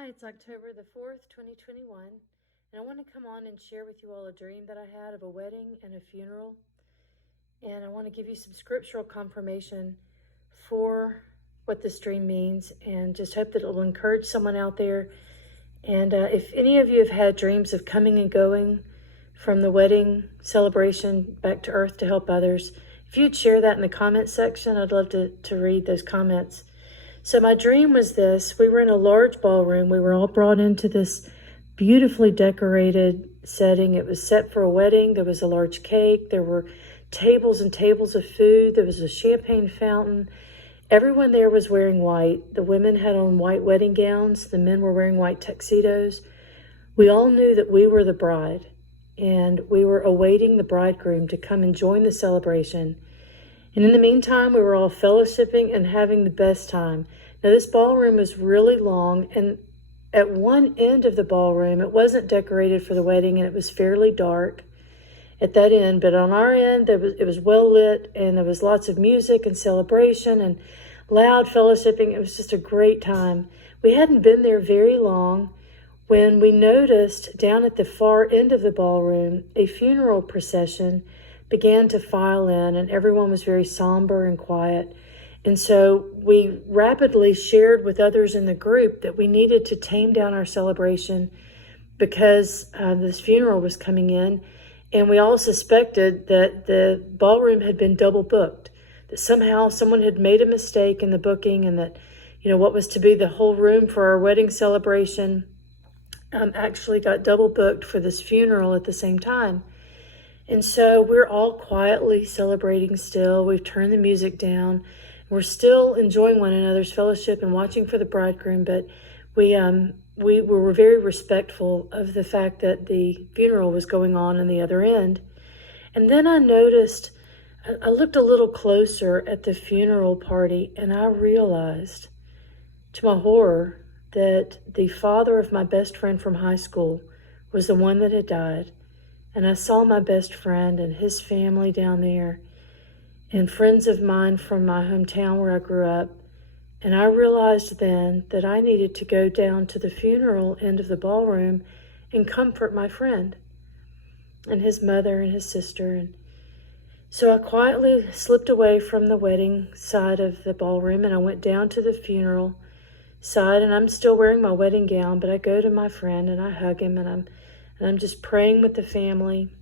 Hi, it's October the 4th, 2021, and I want to come on and share with you all a dream that I had of a wedding and a funeral. And I want to give you some scriptural confirmation for what this dream means, and just hope that it will encourage someone out there. And if any of you have had dreams of coming and going from the wedding celebration back to earth to help others, if you'd share that in the comment section, I'd love to read those comments. So my dream was this: we were in a large ballroom. We were all brought into this beautifully decorated setting. It was set for a wedding. There was a large cake. There were tables and tables of food. There was a champagne fountain. Everyone there was wearing white. The women had on white wedding gowns. The men were wearing white tuxedos. We all knew that we were the bride, and we were awaiting the bridegroom to come and join the celebration. And in the meantime, we were all fellowshipping and having the best time. Now, this ballroom was really long, and at one end of the ballroom, it wasn't decorated for the wedding, and it was fairly dark at that end. But on our end, it was well lit, and there was lots of music and celebration and loud fellowshipping. It was just a great time. We hadn't been there very long when we noticed down at the far end of the ballroom, a funeral procession began to file in, and everyone was very somber and quiet. And so we rapidly shared with others in the group that we needed to tame down our celebration because this funeral was coming in. And we all suspected that the ballroom had been double booked, that somehow someone had made a mistake in the booking, and that, what was to be the whole room for our wedding celebration actually got double booked for this funeral at the same time. And so we're all quietly celebrating still. We've turned the music down. We're still enjoying one another's fellowship and watching for the bridegroom, but we were very respectful of the fact that the funeral was going on the other end. And then I noticed, I looked a little closer at the funeral party, and I realized, to my horror, that the father of my best friend from high school was the one that had died. And I saw my best friend and his family down there, and friends of mine from my hometown where I grew up. And I realized then that I needed to go down to the funeral end of the ballroom and comfort my friend and his mother and his sister. And so I quietly slipped away from the wedding side of the ballroom, and I went down to the funeral side, and I'm still wearing my wedding gown, but I go to my friend and I hug him, and I'm just praying with the family,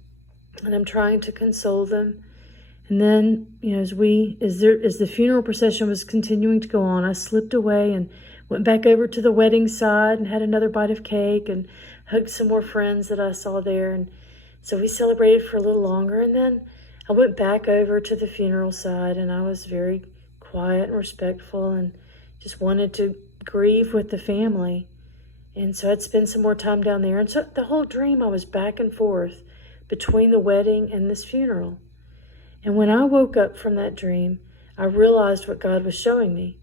and I'm trying to console them. And then, as the funeral procession was continuing to go on, I slipped away and went back over to the wedding side and had another bite of cake and hugged some more friends that I saw there. And so we celebrated for a little longer. And then I went back over to the funeral side, and I was very quiet and respectful and just wanted to grieve with the family. And so I'd spend some more time down there. And so the whole dream, I was back and forth between the wedding and this funeral. And when I woke up from that dream, I realized what God was showing me.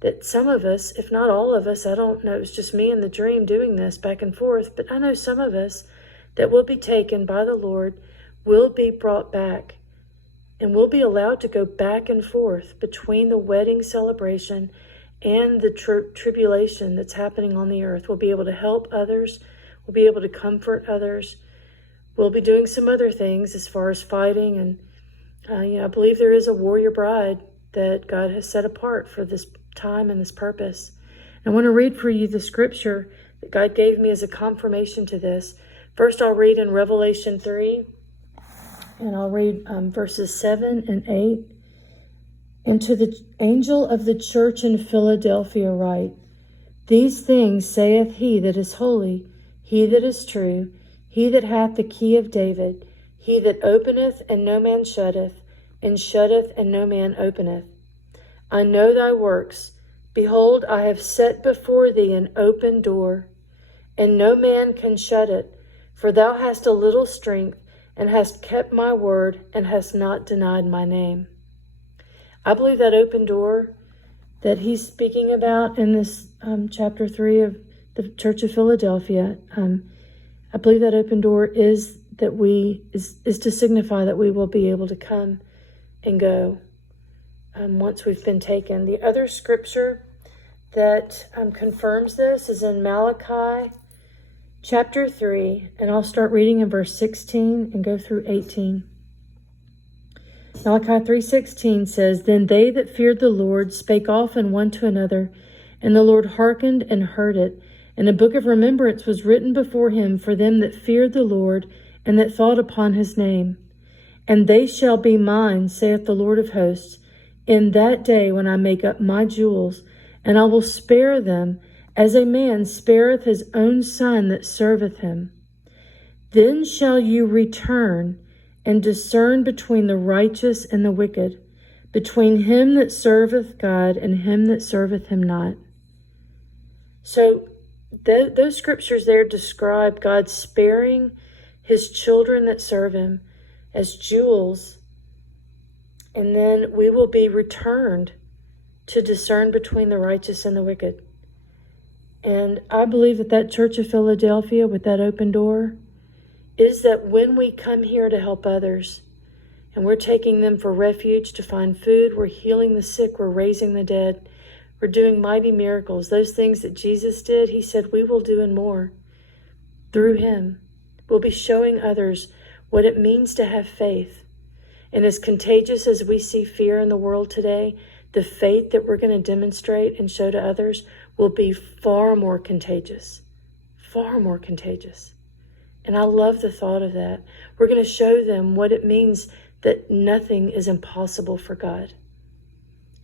That some of us, if not all of us, I don't know, it was just me in the dream doing this back and forth, but I know some of us that will be taken by the Lord, will be brought back, and will be allowed to go back and forth between the wedding celebration and the tribulation that's happening on the earth. We'll be able to help others. We'll be able to comfort others. We'll be doing some other things as far as fighting. And, I believe there is a warrior bride that God has set apart for this time and this purpose. I want to read for you the scripture that God gave me as a confirmation to this. First, I'll read in Revelation 3, and I'll read verses 7 and 8. And to the angel of the church in Philadelphia write, These things saith he that is holy, he that is true, he that hath the key of David, he that openeth and no man shutteth, and shutteth and no man openeth. I know thy works. Behold, I have set before thee an open door, and no man can shut it. For thou hast a little strength, and hast kept my word, and hast not denied my name. I believe that open door that he's speaking about in this chapter 3 of the Church of Philadelphia, I believe that open door is to signify that we will be able to come and go once we've been taken. The other scripture that confirms this is in Malachi chapter 3, and I'll start reading in verse 16 and go through 18. Malachi 3:16 says, Then they that feared the Lord spake often one to another, and the Lord hearkened and heard it. And a book of remembrance was written before him for them that feared the Lord, and that thought upon his name. And they shall be mine, saith the Lord of hosts, in that day when I make up my jewels, and I will spare them, as a man spareth his own son that serveth him. Then shall you return and discern between the righteous and the wicked, between him that serveth God and him that serveth him not. So those scriptures there describe God sparing his children that serve him as jewels, and then we will be returned to discern between the righteous and the wicked. And I believe that Church of Philadelphia, with that open door, is that when we come here to help others, and we're taking them for refuge to find food, we're healing the sick, we're raising the dead, we're doing mighty miracles. Those things that Jesus did, he said we will do and more through him. We'll be showing others what it means to have faith. And as contagious as we see fear in the world today, the faith that we're going to demonstrate and show to others will be far more contagious. Far more contagious. And I love the thought of that. We're going to show them what it means that nothing is impossible for God.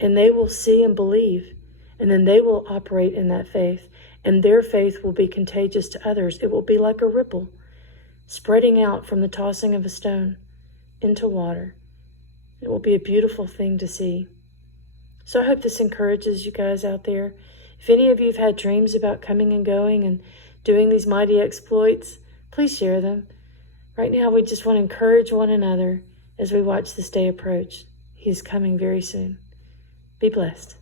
And they will see and believe, and then they will operate in that faith, and their faith will be contagious to others. It will be like a ripple spreading out from the tossing of a stone into water. It will be a beautiful thing to see. So I hope this encourages you guys out there. If any of you have had dreams about coming and going and doing these mighty exploits, please share them. Right now, we just want to encourage one another as we watch this day approach. He is coming very soon. Be blessed.